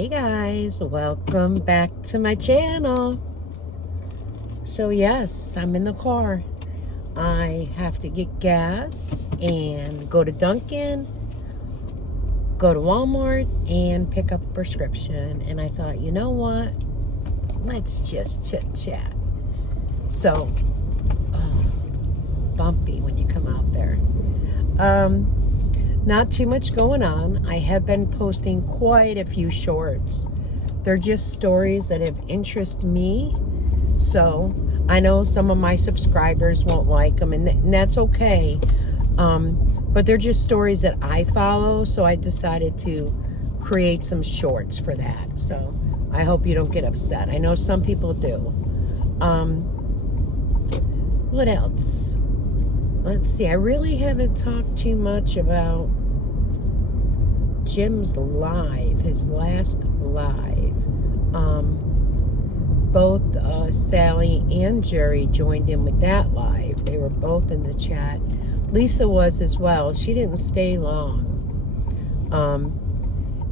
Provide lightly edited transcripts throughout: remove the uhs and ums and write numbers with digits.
Hey guys, welcome back to my channel. So yes, I'm in the car. I have to get gas and go to Dunkin', go to Walmart and pick up a prescription. And I thought, you know what? Let's just chit chat. So, bumpy when you come out there. Not too much going on. I have been posting quite a few shorts. They're just stories that have interested me. So I know some of my subscribers won't like them, and that's okay. But they're just stories that I follow. So I decided to create some shorts for that. So I hope you don't get upset. I know some people do. What else? Let's see. I really haven't talked too much about Jim's live, his last live. Both Sally and Jerry joined in with that live. They were both in the chat. Lisa was as well. She didn't stay long.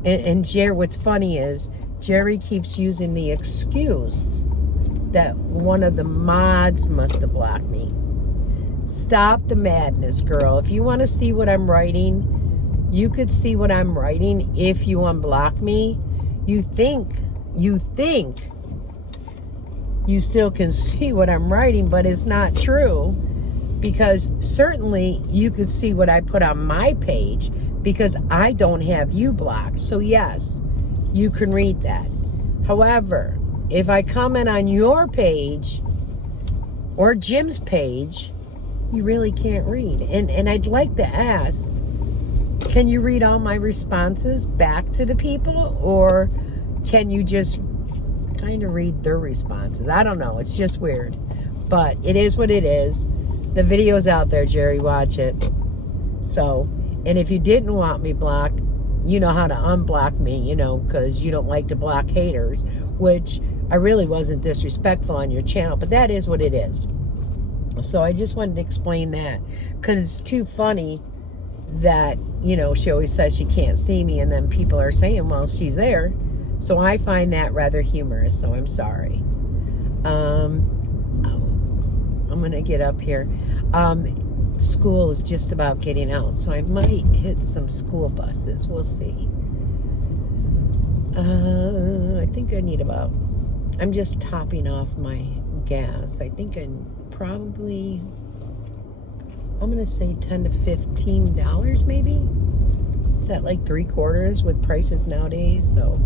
And Jerry, what's funny is Jerry keeps using the excuse that one of the mods must have blocked me. Stop the madness, girl. If you want to see what I'm writing, you could see what I'm writing if you unblock me. You think you still can see what I'm writing, but it's not true, because certainly you could see what I put on my page because I don't have you blocked. So yes, you can read that. However, if I comment on your page or Jim's page, you really can't read. And I'd like to ask, can you read all my responses back to the people, or can you just kind of read their responses? I don't know. It's just weird. But it is what it is. The video's out there, Jerry. Watch it. So, and if you didn't want me blocked, you know how to unblock me, you know, because you don't like to block haters, which I really wasn't disrespectful on your channel, but that is what it is. So I just wanted to explain that, because it's too funny that, you know, she always says she can't see me, and then people are saying, well, she's there. So I find that rather humorous, so I'm sorry. I'm going to get up here. School is just about getting out, so I might hit some school buses. We'll see. I think I need about, I'm just topping off my gas. I think I'm probably, I'm going to say $10 to $15 maybe. Is that like 3/4 with prices nowadays? So,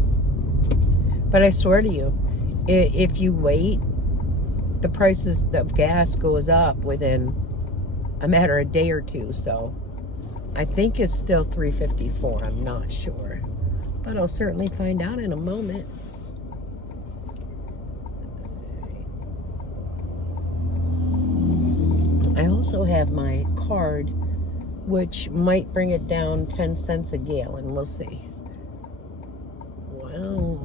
but I swear to you, if you wait, the prices of gas goes up within a matter of a day or two. So I think it's still $3.54. I'm not sure, but I'll certainly find out in a moment. I also have my card, which might bring it down 10 cents a gallon. We'll see. Wow.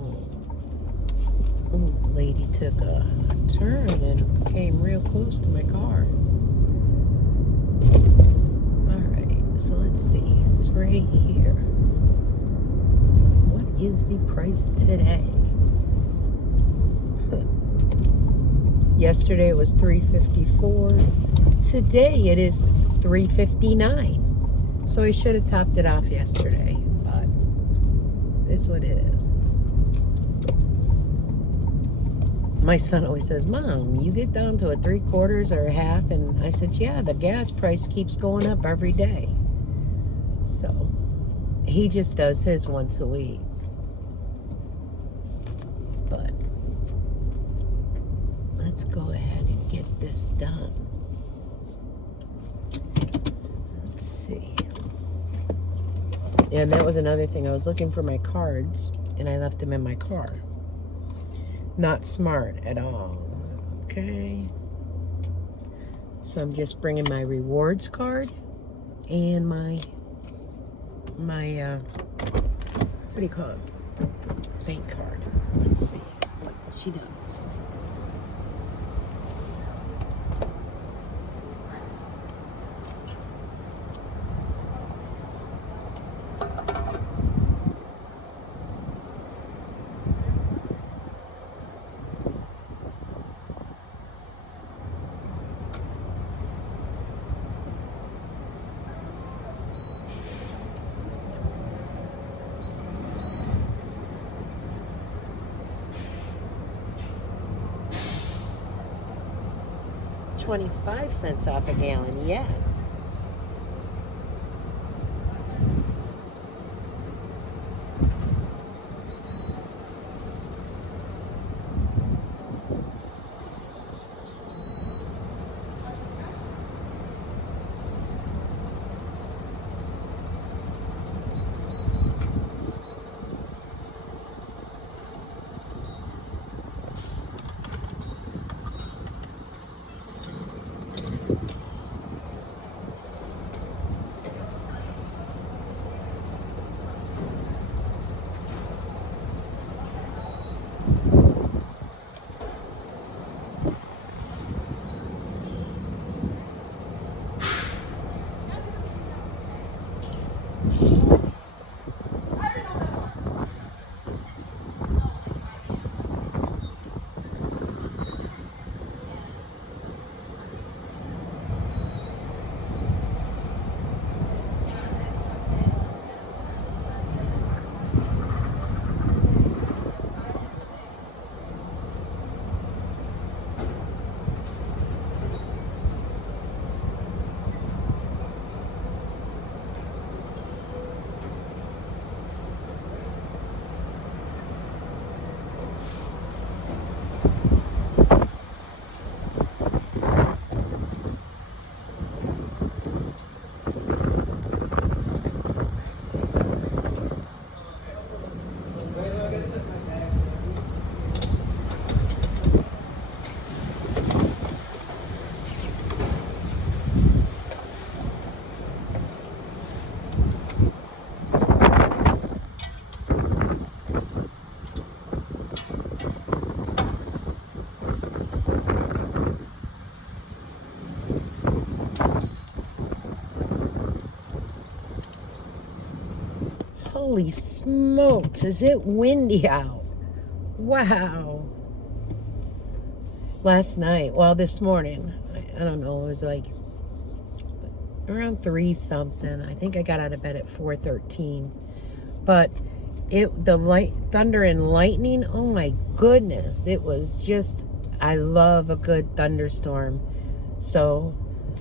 Ooh, lady took a turn and came real close to my car. Alright, so let's see. It's right here. What is the price today? Yesterday it was $3.54. Today it is $3.59. So I should have topped it off yesterday, but it's what it is. My son always says, Mom, you get down to a 3/4 or a half, and I said, yeah, the gas price keeps going up every day. So he just does his once a week. But let's go ahead and get this done. Let's see. And that was another thing. I was looking for my cards, and I left them in my car. Not smart at all. Okay. So I'm just bringing my rewards card and my what do you call it? Bank card. Let's see what she does. 25 cents off a gallon, yes. Holy smokes, is it windy out? Wow. Last night, well, this morning, I don't know, it was like around 3 something. I think I got out of bed at 4:13. But the thunder and lightning, oh my goodness, it was just, I love a good thunderstorm. So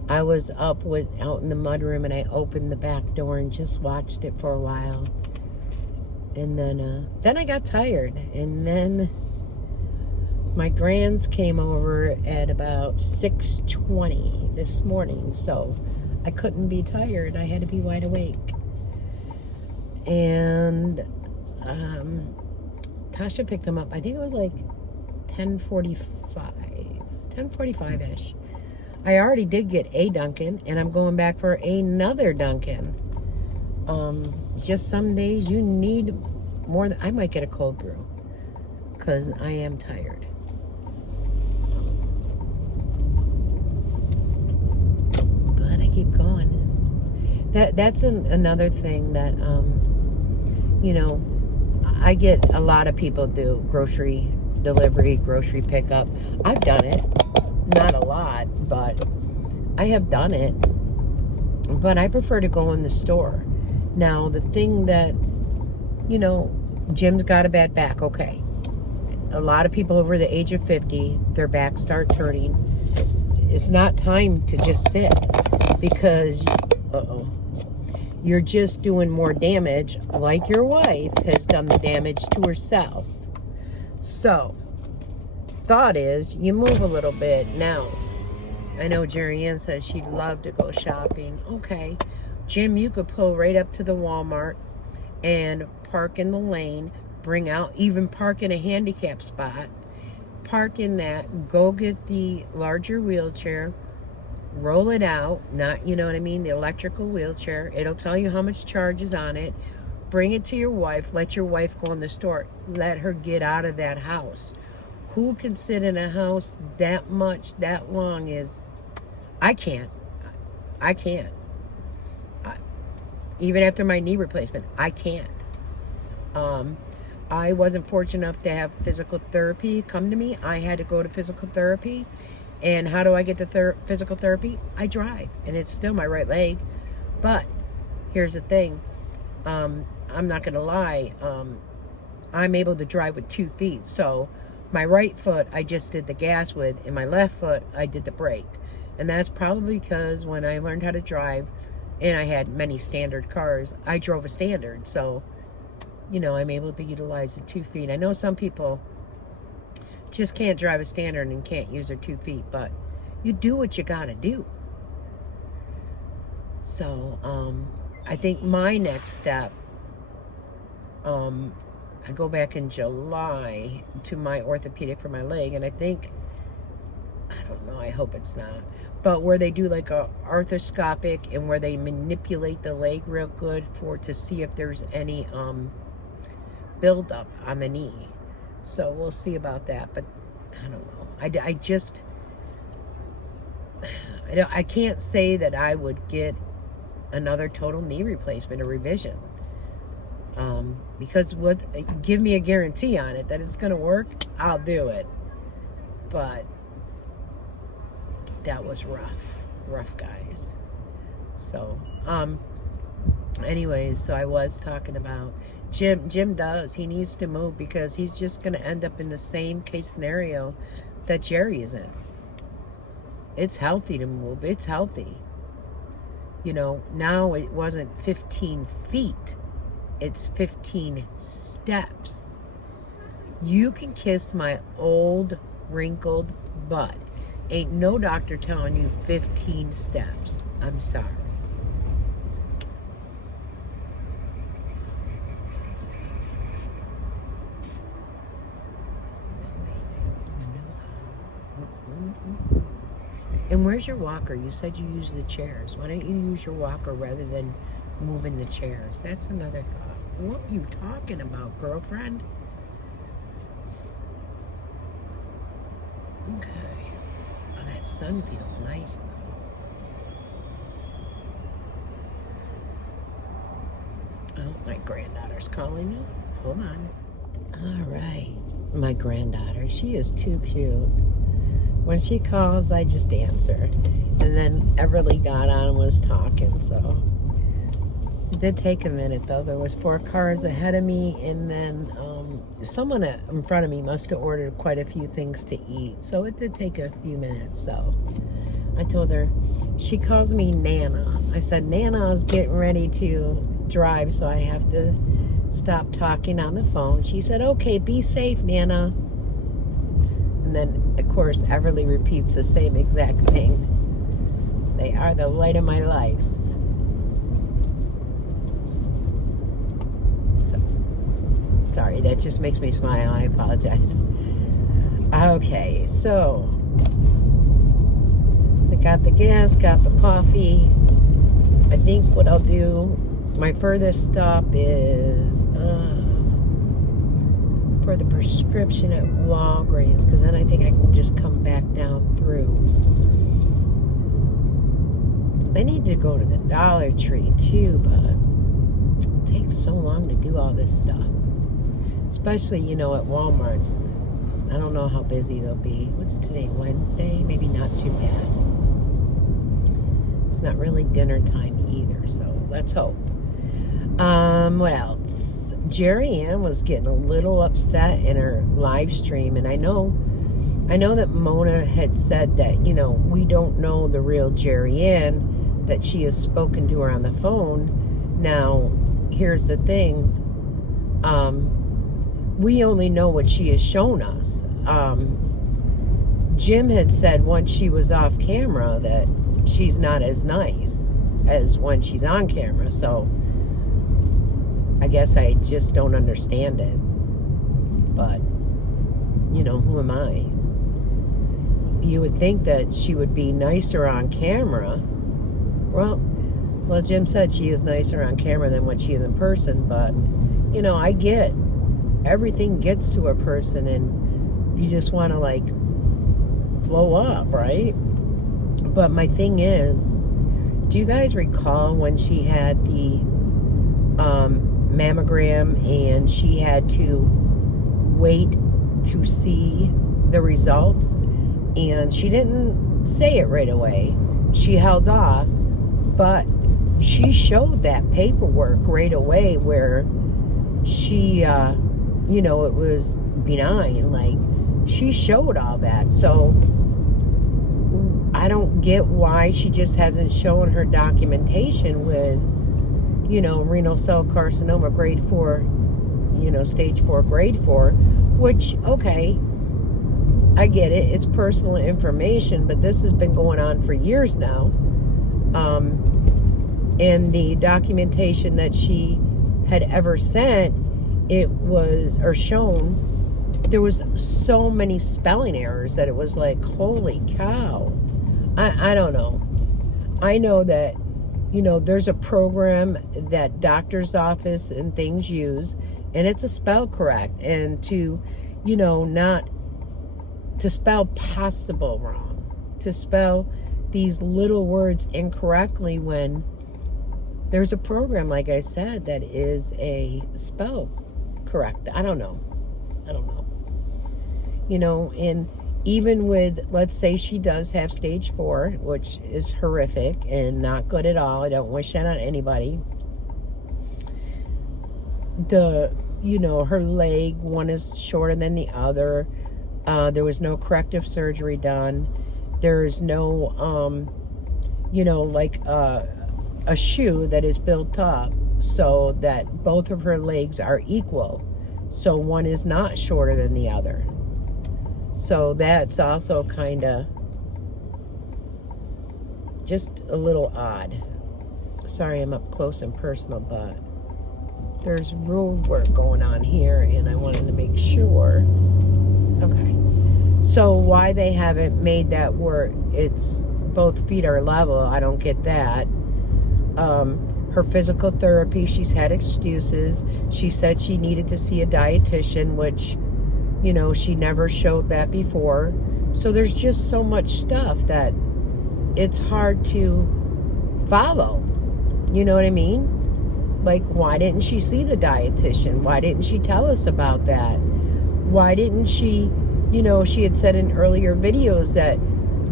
I was out in the mudroom, and I opened the back door and just watched it for a while. And then I got tired, and then my grands came over at about 6:20 this morning, so I couldn't be tired. I had to be wide awake. And Tasha picked him up. I think it was like 10:45-ish. I already did get a Dunkin', and I'm going back for another Dunkin'. Just some days you need more. I might get a cold brew because I am tired. But I keep going. That's another thing that, you know, I get a lot of people do grocery delivery, grocery pickup. I've done it. Not a lot, but I have done it. But I prefer to go in the store. Now, the thing that, you know, Jim's got a bad back, okay. A lot of people over the age of 50, their back starts hurting. It's not time to just sit because, you're just doing more damage, like your wife has done the damage to herself. So, thought is, you move a little bit. Now, I know Jerry Ann says she'd love to go shopping. Okay. Jim, you could pull right up to the Walmart and park in the lane, even park in a handicap spot, park in that, go get the larger wheelchair, roll it out, not, you know what I mean, the electrical wheelchair. It'll tell you how much charge is on it. Bring it to your wife. Let your wife go in the store. Let her get out of that house. Who can sit in a house that much, that long I can't. Even after my knee replacement, I can't. I wasn't fortunate enough to have physical therapy come to me. I had to go to physical therapy. And how do I get the physical therapy? I drive, and it's still my right leg. But here's the thing. I'm not going to lie. I'm able to drive with 2 feet. So my right foot, I just did the gas with, and my left foot, I did the brake. And that's probably because when I learned how to drive, and I had many standard cars, I drove a standard. So, you know, I'm able to utilize the 2 feet. I know some people just can't drive a standard and can't use their 2 feet, but you do what you gotta do. So, I think my next step, I go back in July to my orthopedic for my leg, and I think, I don't know, I hope it's not, but where they do like a arthroscopic and where they manipulate the leg real good to see if there's any buildup on the knee. So we'll see about that, but I don't know. I can't say that I would get another total knee replacement or revision. Because give me a guarantee on it that it's going to work, I'll do it. But that was rough, guys. So, anyways, so I was talking about Jim. He needs to move because he's just going to end up in the same case scenario that Jerry is in. It's healthy to move. It's healthy. You know, now it wasn't 15 feet. It's 15 steps. You can kiss my old wrinkled butt. Ain't no doctor telling you 15 steps. I'm sorry. And where's your walker? You said you use the chairs. Why don't you use your walker rather than moving the chairs? That's another thought. What are you talking about, girlfriend? Okay. Oh, that sun feels nice, though. Oh, my granddaughter's calling me. Hold on. All right. My granddaughter. She is too cute. When she calls, I just answer. And then Everly got on and was talking, so... It did take a minute, though. There was 4 cars ahead of me, and then someone in front of me must have ordered quite a few things to eat. So it did take a few minutes. So I told her, she calls me Nana. I said, Nana is getting ready to drive, so I have to stop talking on the phone. She said, okay, be safe, Nana. And then, of course, Everly repeats the same exact thing. They are the light of my life. So, sorry, that just makes me smile. I apologize. Okay, so I got the gas, got the coffee. I think what I'll do, my furthest stop is for the prescription at Walgreens, because then I think I can just come back down through. I need to go to the Dollar Tree too, but it takes so long to do all this stuff. Especially, you know, at Walmart's. I don't know how busy they'll be. What's today, Wednesday? Maybe not too bad. It's not really dinner time either, so let's hope. What else? Jerry Ann was getting a little upset in her live stream, and I know that Mona had said that, you know, we don't know the real Jerry Ann, that she has spoken to her on the phone. Now, here's the thing. We only know what she has shown us. Jim had said once she was off camera that she's not as nice as when she's on camera, so I guess I just don't understand it. But, you know, who am I? You would think that she would be nicer on camera. Well, Jim said she is nicer on camera than what she is in person, but, you know, I get everything gets to a person and you just want to, like, blow up, right? But my thing is, do you guys recall when she had the mammogram and she had to wait to see the results, and she didn't say it right away. She held off, but she showed that paperwork right away where she, you know, it was benign. Like, she showed all that. So I I don't get why she just hasn't shown her documentation with, renal cell carcinoma grade 4, stage 4, grade 4, which, okay, I get it. It's personal information, but this has been going on for years now. And the documentation that she had ever sent, or shown, there was so many spelling errors that it was like, holy cow. I don't know. I know that, there's a program that doctor's office and things use, and it's a spell correct. And to, not to spell possible wrong, to spell these little words incorrectly when there's a program, like I said, that is a spell correct. I don't know. And even with, let's say she does have stage 4, which is horrific and not good at all. I don't wish that on anybody. Her leg, one is shorter than the other. There was no corrective surgery done. There's no, a shoe that is built up so that both of her legs are equal. So one is not shorter than the other. So that's also kind of just a little odd. Sorry, I'm up close and personal, but there's road work going on here, and I wanted to make sure. Okay. So why they haven't made that work, it's both feet are level, I don't get that. Her physical therapy, she's had excuses. She said she needed to see a dietitian, which, she never showed that before. So there's just so much stuff that it's hard to follow. You know what I mean? Like, why didn't she see the dietitian? Why didn't she tell us about that? Why didn't she, she had said in earlier videos that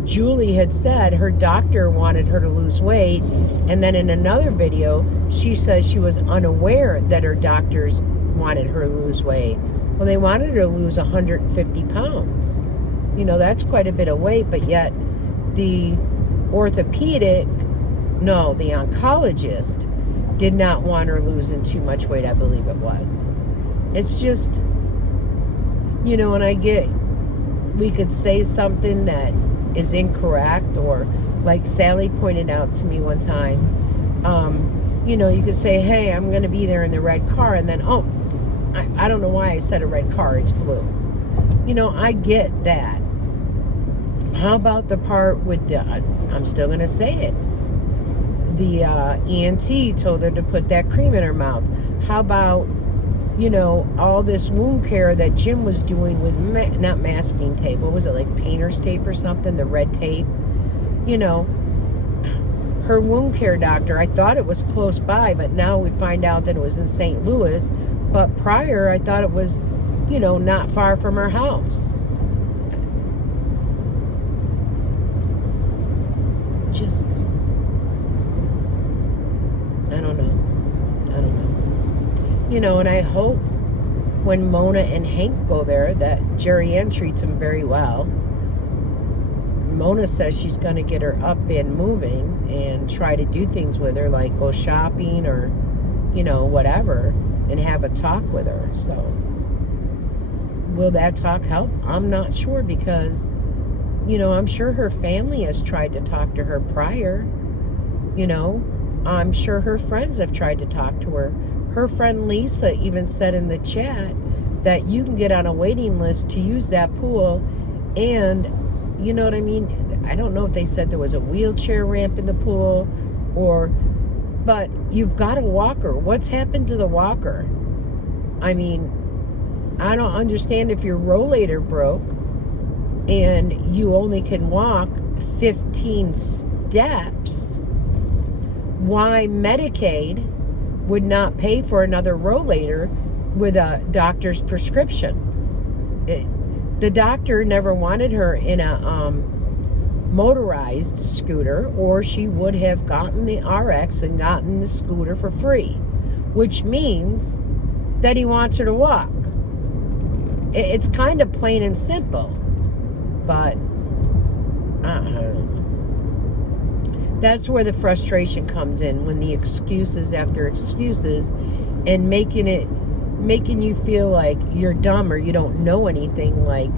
Julie had said her doctor wanted her to lose weight, and then in another video she says she was unaware that her doctors wanted her to lose weight. Well, they wanted her to lose 150 pounds. That's quite a bit of weight, but yet the oncologist did not want her losing too much weight, I believe it was. It's just, and I get, we could say something that is incorrect, or like Sally pointed out to me one time, you could say, hey, I'm going to be there in the red car, and then, I don't know why I said a red car, it's blue. I get that. How about the part with I'm still going to say it, the ENT told her to put that cream in her mouth. How about, all this wound care that Jim was doing with, not masking tape, what was it, like painter's tape or something, the red tape? Her wound care doctor, I thought it was close by, but now we find out that it was in St. Louis. But prior, I thought it was, not far from her house. Just, I don't know. And I hope when Mona and Hank go there that Jerry Ann treats them very well. Mona says she's going to get her up and moving and try to do things with her, like go shopping or, whatever, and have a talk with her. So will that talk help? I'm not sure, because, I'm sure her family has tried to talk to her prior. I'm sure her friends have tried to talk to her. Her friend Lisa even said in the chat that you can get on a waiting list to use that pool, and you know what I mean? I don't know if they said there was a wheelchair ramp in the pool, but you've got a walker. What's happened to the walker? I mean, I don't understand, if your rollator broke and you only can walk 15 steps, why Medicaid would not pay for another rollator with a doctor's prescription. The doctor never wanted her in a motorized scooter, or she would have gotten the RX and gotten the scooter for free, which means that he wants her to walk. It's kind of plain and simple, but That's where the frustration comes in, when the excuses after excuses, and making you feel like you're dumb or you don't know anything. Like,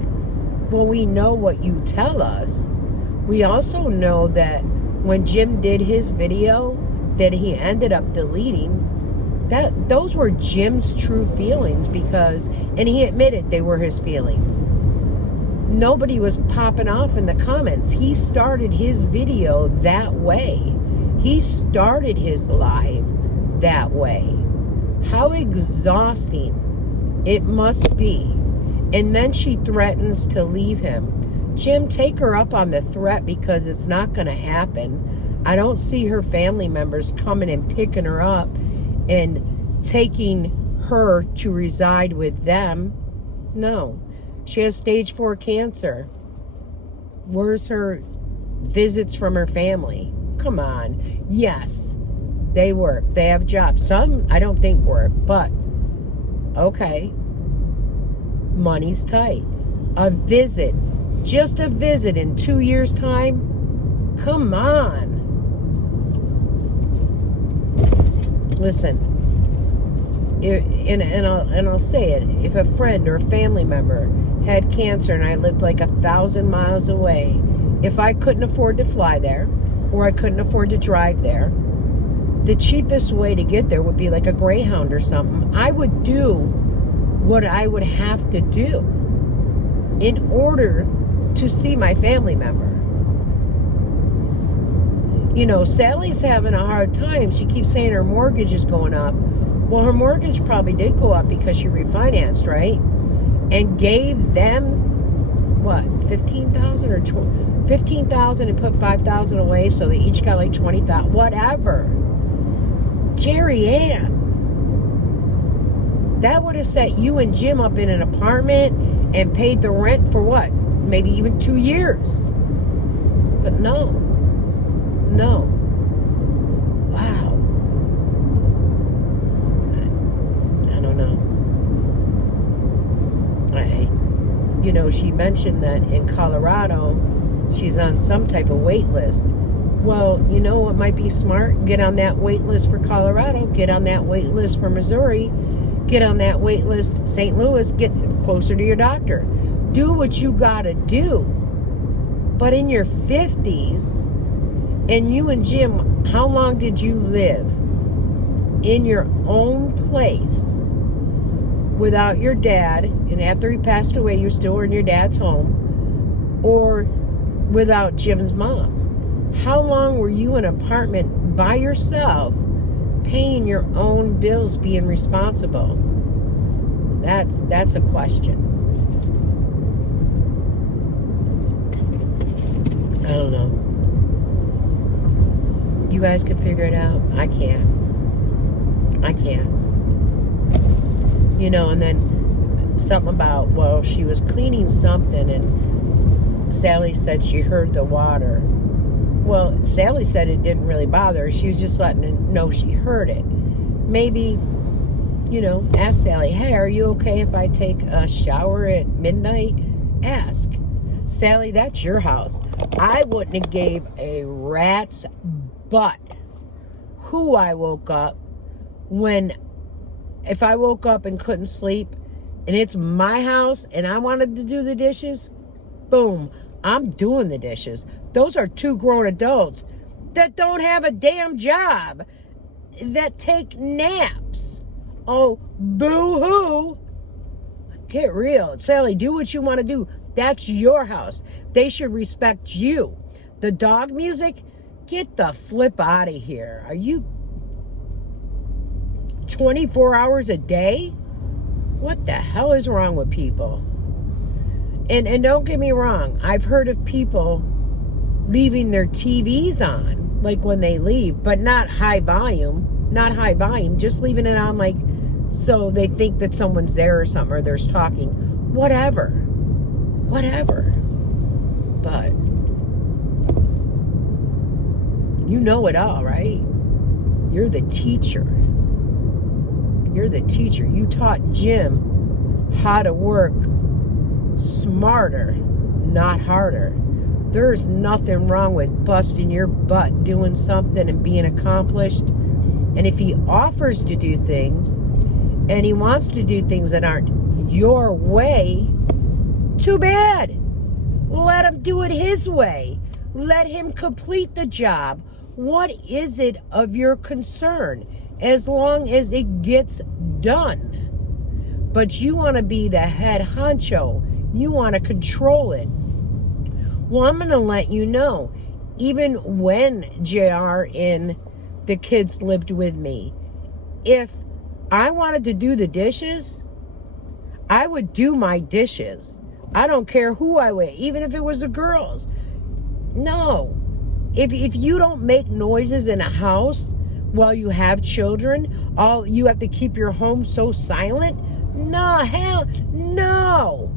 well, we know what you tell us. We also know that when Jim did his video that he ended up deleting, that those were Jim's true feelings, because, and he admitted they were his feelings. Nobody was popping off in the comments. He started his video that way. He started his live that way. How exhausting it must be. And then she threatens to leave him. Jim, take her up on the threat, because it's not going to happen. I don't see her family members coming and picking her up and taking her to reside with them. No. She has stage 4 cancer. Where's her visits from her family? Come on. Yes, they work. They have jobs. Some I don't think work, but okay. Money's tight. A visit, just a visit in 2 years' time? Come on. Listen, and I'll say it, if a friend or a family member had cancer and I lived like 1,000 miles away, if I couldn't afford to fly there, or I couldn't afford to drive there, the cheapest way to get there would be like a Greyhound or something. I would do what I would have to do in order to see my family member. You know, Sally's having a hard time. She keeps saying her mortgage is going up. Well, her mortgage probably did go up because she refinanced, right? And gave them, what, $15,000 or $15,000 and put $5,000 away, so they each got like $20,000, whatever. Jerry Ann, that would have set you and Jim up in an apartment and paid the rent for what? Maybe even 2 years. But no. Wow. I don't know. You know, she mentioned that in Colorado, she's on some type of wait list. Well, you know what might be smart? Get on that wait list for Colorado. Get on that wait list for Missouri. Get on that wait list, St. Louis. Get closer to your doctor. Do what you gotta do. But in your 50s, and you and Jim, how long did you live in your own place without your dad, and after he passed away, you still were in your dad's home, or without Jim's mom? How long were you in an apartment by yourself, paying your own bills, being responsible? That's a question. I don't know. You guys can figure it out. I can't. You know, and then something about, well, she was cleaning something and Sally said she heard the water. Well, Sally said it didn't really bother her. She was just letting her know she heard it. Maybe, you know, ask Sally, hey, are you okay if I take a shower at midnight? Ask. Sally, that's your house. I wouldn't have gave a rat's butt who I woke up if I woke up and couldn't sleep and it's my house and I wanted to do the dishes, boom, I'm doing the dishes. Those are 2 grown adults that don't have a damn job, that take naps. Oh, boo-hoo. Get real. Sally, do what you want to do. That's your house. They should respect you. The dog music, get the flip out of here. Are you 24 hours a day? What the hell is wrong with people? And don't get me wrong, I've heard of people leaving their TVs on, like when they leave, but not high volume, just leaving it on, like, so they think that someone's there or something, or there's talking, whatever. But you know it all, right? You're the teacher. You taught Jim how to work smarter, not harder. There's nothing wrong with busting your butt doing something and being accomplished. And if he offers to do things and he wants to do things that aren't your way, too bad. Let him do it his way. Let him complete the job. What is it of your concern? As long as it gets done. But you want to be the head honcho. You want to control it. Well, I'm going to let you know, even when JR and the kids lived with me, if I wanted to do the dishes, I would do my dishes. I don't care who I was, even if it was the girls. No. If you don't make noises in a house while you have children, all you have to keep your home so silent? No, hell no.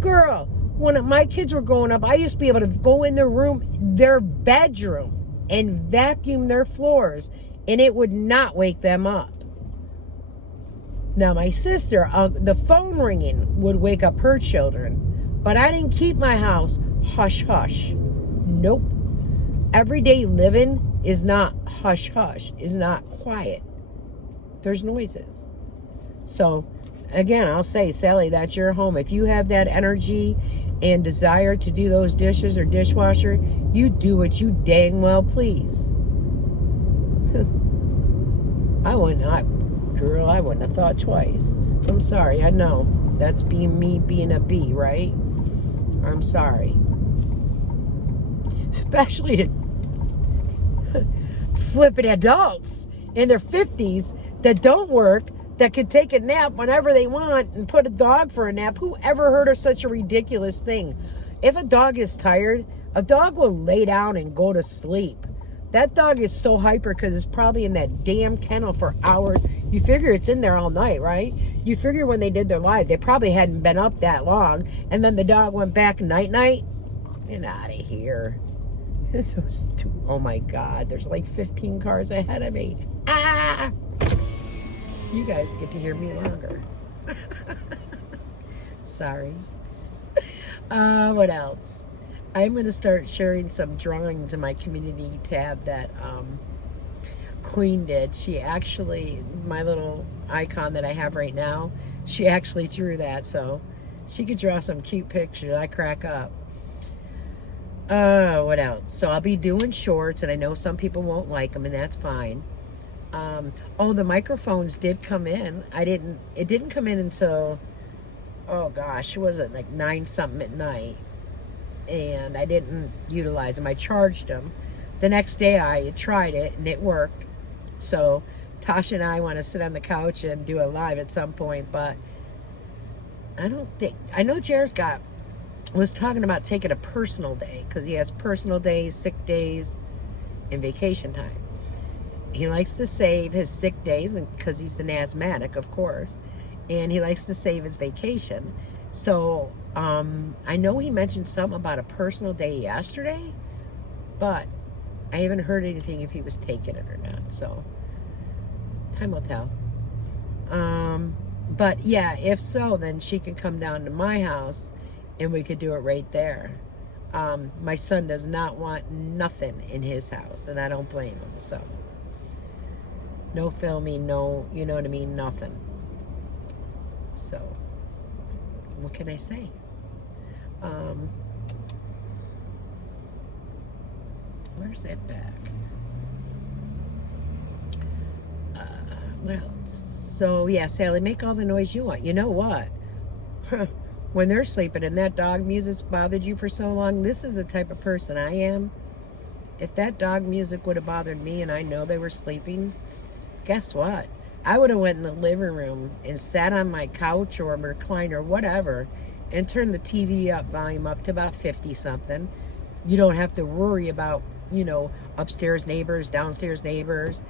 Girl, when my kids were growing up, I used to be able to go in their bedroom, and vacuum their floors, and it would not wake them up. Now, my sister, the phone ringing would wake up her children, but I didn't keep my house hush-hush. Nope. Everyday living is not hush-hush, is not quiet. There's noises. So, again, I'll say, Sally, that's your home. If you have that energy and desire to do those dishes or dishwasher, you do what you dang well please. I wouldn't have thought twice. I'm sorry, I know. That's being me being a bee, right? I'm sorry. Especially to flipping adults in their 50s that don't work, that could take a nap whenever they want and put a dog for a nap. Who ever heard of such a ridiculous thing? If a dog is tired, a dog will lay down and go to sleep. That dog is so hyper because it's probably in that damn kennel for hours. You figure it's in there all night, right? You figure when they did their live, they probably hadn't been up that long. And then the dog went back night-night. Get out of here. It's so stupid. Oh my God, there's like 15 cars ahead of me. Ah! You guys get to hear me longer. Sorry. What else? I'm going to start sharing some drawings in my community tab that Queen did. She actually, my little icon that I have right now, she actually drew that. So she could draw some cute pictures. I crack up. What else? So I'll be doing shorts, and I know some people won't like them, and that's fine. Oh, the microphones did come in. It didn't come in until, oh gosh, was it like 9 something at night? And I didn't utilize them. I charged them. The next day I tried it and it worked. So Tasha and I want to sit on the couch and do a live at some point, but I know Jared's was talking about taking a personal day because he has personal days, sick days, and vacation time. He likes to save his sick days because he's an asthmatic, of course, and he likes to save his vacation. So I know he mentioned something about a personal day yesterday, but I haven't heard anything if he was taking it or not. So time will tell. But yeah, if so, then she can come down to my house and we could do it right there. My son does not want nothing in his house, and I don't blame him. So no filming, no, you know what I mean, nothing. So what can I say? Where's that back? What else? So yeah, Sally, make all the noise you want. You know what? When they're sleeping and that dog music's bothered you for so long, this is the type of person I am. If that dog music would have bothered me and I know they were sleeping, guess what? I would have went in the living room and sat on my couch or recliner, whatever, and turned the TV volume up to about 50 something. You don't have to worry about, upstairs neighbors, downstairs neighbors.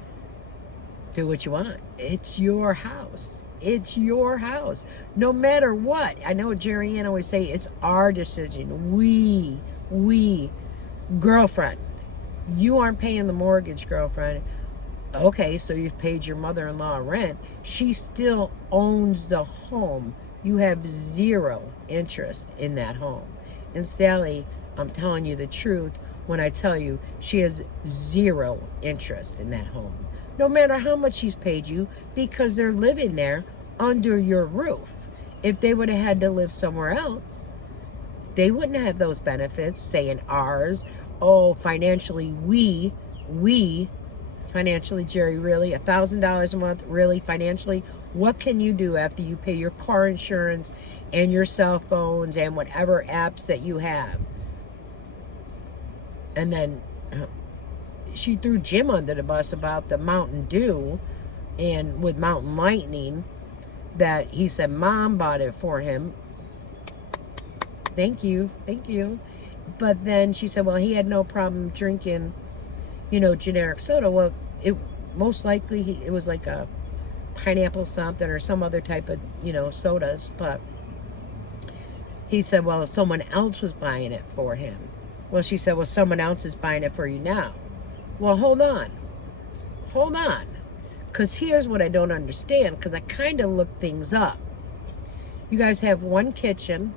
Do what you want. It's your house. It's your house. No matter what. I know Jerry Ann always say it's our decision. We, girlfriend. You aren't paying the mortgage, girlfriend. Okay, so you've paid your mother-in-law rent. She still owns the home. You have zero interest in that home. And Sally, I'm telling you the truth when I tell you she has zero interest in that home. No matter how much she's paid you, because they're living there under your roof. If they would have had to live somewhere else, they wouldn't have those benefits, saying ours. Oh, financially, financially, Jerry, really? $1,000 a month, really, financially? What can you do after you pay your car insurance and your cell phones and whatever apps that you have? And then she threw Jim under the bus about the Mountain Dew and with Mountain Lightning, that he said Mom bought it for him. Thank you. But then she said, well, he had no problem drinking, generic soda. Well, it most likely it was like a pineapple something or some other type of, sodas. But he said, well, if someone else was buying it for him. Well, she said, well, someone else is buying it for you now. Well, hold on. Because here's what I don't understand, because I kind of looked things up. You guys have one kitchen.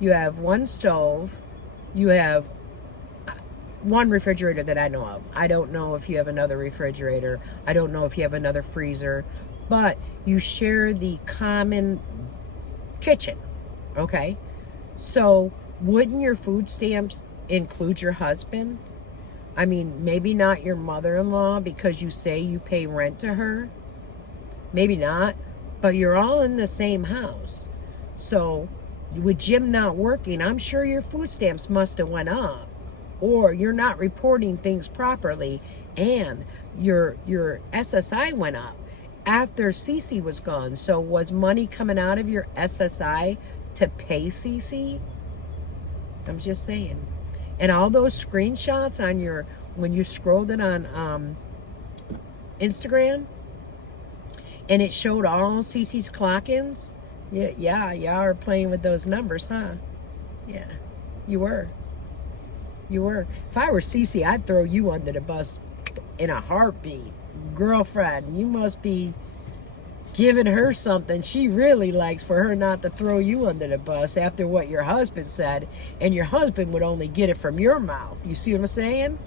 You have one stove. You have one refrigerator that I know of. I don't know if you have another refrigerator. I don't know if you have another freezer. But you share the common kitchen. Okay? So wouldn't your food stamps include your husband? I mean, maybe not your mother-in-law because you say you pay rent to her. Maybe not. But you're all in the same house. So with Jim not working, I'm sure your food stamps must have went up. Or you're not reporting things properly and your SSI went up after Cece was gone. So was money coming out of your SSI to pay Cece? I'm just saying. And all those screenshots on when you scrolled it on Instagram, and it showed all Cece's clock-ins. Yeah, y'all are playing with those numbers, huh? Yeah, you were. If I were Cece, I'd throw you under the bus in a heartbeat. Girlfriend, you must be giving her something she really likes for her not to throw you under the bus after what your husband said, and your husband would only get it from your mouth. You see what I'm saying?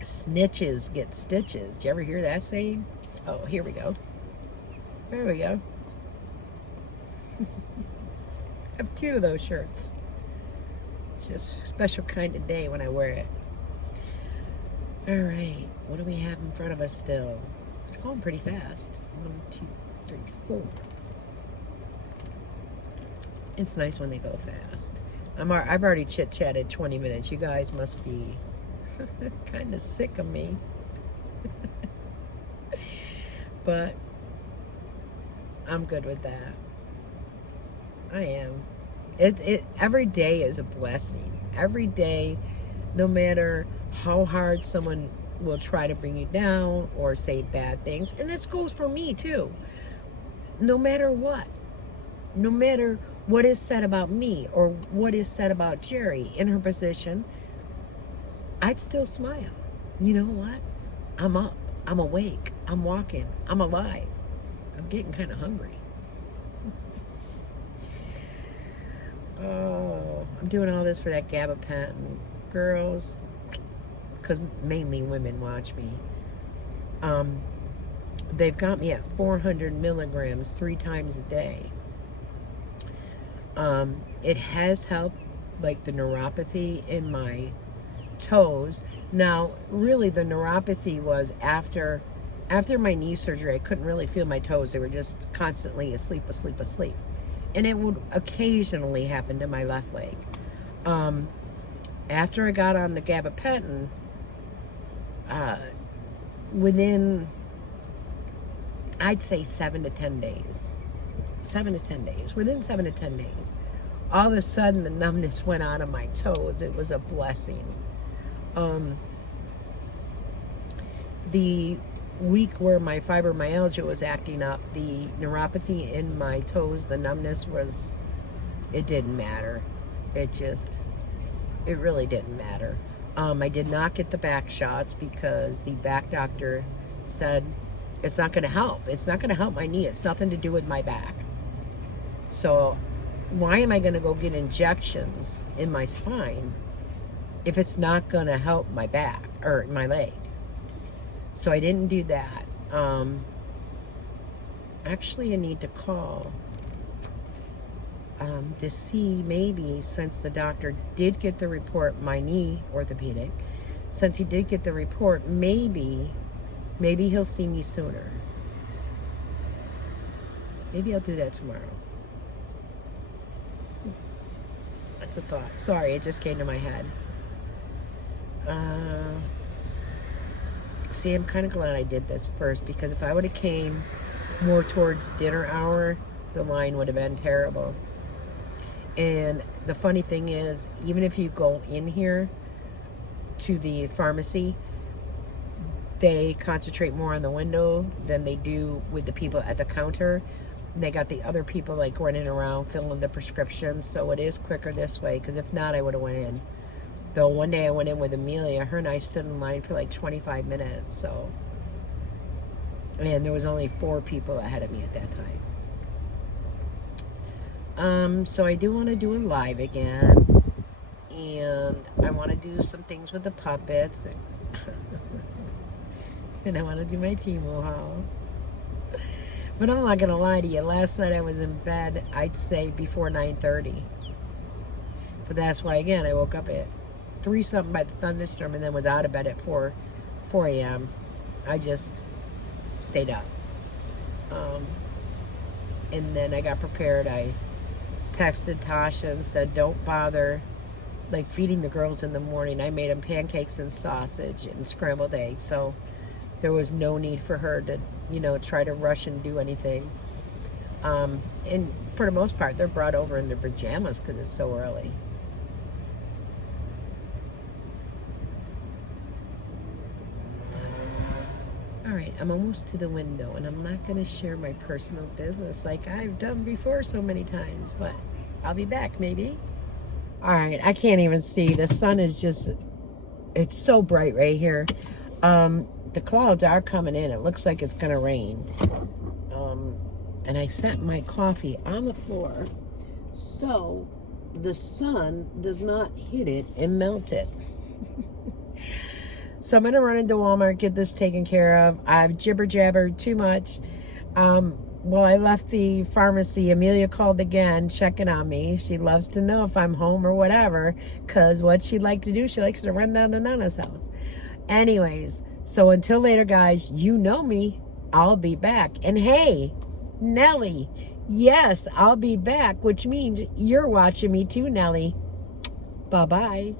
Snitches get stitches. Did you ever hear that saying? Oh, here we go. There we go. I have 2 of those shirts. It's just a special kind of day when I wear it. All right, what do we have in front of us still? It's going pretty fast. 1, 2, 3, 4. It's nice when they go fast. I've already chit-chatted 20 minutes. You guys must be kind of sick of me. But I'm good with that. I am. Every day is a blessing. Every day, no matter how hard someone will try to bring you down or say bad things. And this goes for me too. No matter what is said about me or what is said about Jerry in her position, I'd still smile. You know what? I'm up. I'm awake. I'm walking. I'm alive. I'm getting kind of hungry. Oh, I'm doing all this for that gabapentin. Girls, because mainly women watch me. They've got me at 400 milligrams 3 times a day. It has helped, like the neuropathy in my toes. Now, really, the neuropathy was after my knee surgery. I couldn't really feel my toes. They were just constantly asleep. And it would occasionally happen to my left leg. After I got on the gabapentin, within, I'd say 7 to 10 days. Within 7 to 10 days, all of a sudden the numbness went out of my toes. It was a blessing. The week where my fibromyalgia was acting up, the neuropathy in my toes, the numbness it didn't matter. It really didn't matter. I did not get the back shots because the back doctor said it's not going to help. It's not going to help my knee. It's nothing to do with my back. So why am I going to go get injections in my spine if it's not going to help my back or my leg? So I didn't do that. Actually, I need to call to see, maybe, since the doctor did get the report, my knee orthopedic, since he did get the report, maybe he'll see me sooner. Maybe I'll do that tomorrow. That's a thought. Sorry, it just came to my head. See, I'm kind of glad I did this first, because if I would have came more towards dinner hour, the line would have been terrible. And the funny thing is, even if you go in here to the pharmacy, they concentrate more on the window than they do with the people at the counter. They got the other people like running around filling the prescriptions, so it is quicker this way, because if not, I would have went in. Though one day I went in with Amelia, her and I stood in line for like 25 minutes, so. And there was only 4 people ahead of me at that time. So I do want to do a live again, and I want to do some things with the puppets, and I want to do my Temu haul. But I'm not going to lie to you, last night I was in bed, I'd say before 9:30. But that's why, again, I woke up at 3-something by the thunderstorm and then was out of bed at 4 a.m. I just stayed up. And then I got prepared. I texted Tasha and said, don't bother like feeding the girls in the morning. I made them pancakes and sausage and scrambled eggs, so there was no need for her to, try to rush and do anything. And for the most part, they're brought over in their pajamas because it's so early. All right, I'm almost to the window, and I'm not going to share my personal business like I've done before so many times, but I'll be back maybe. All right, I can't even see. The sun is just, it's so bright right here. The clouds are coming in. It looks like it's going to rain. And I set my coffee on the floor so the sun does not hit it and melt it. So I'm going to run into Walmart, get this taken care of. I've jibber-jabbered too much. Well, I left the pharmacy. Amelia called again, checking on me. She loves to know if I'm home or whatever, because what she'd like to do, she likes to run down to Nana's house. Anyways, so until later, guys, you know me. I'll be back. And hey, Nellie, yes, I'll be back, which means you're watching me too, Nellie. Bye-bye.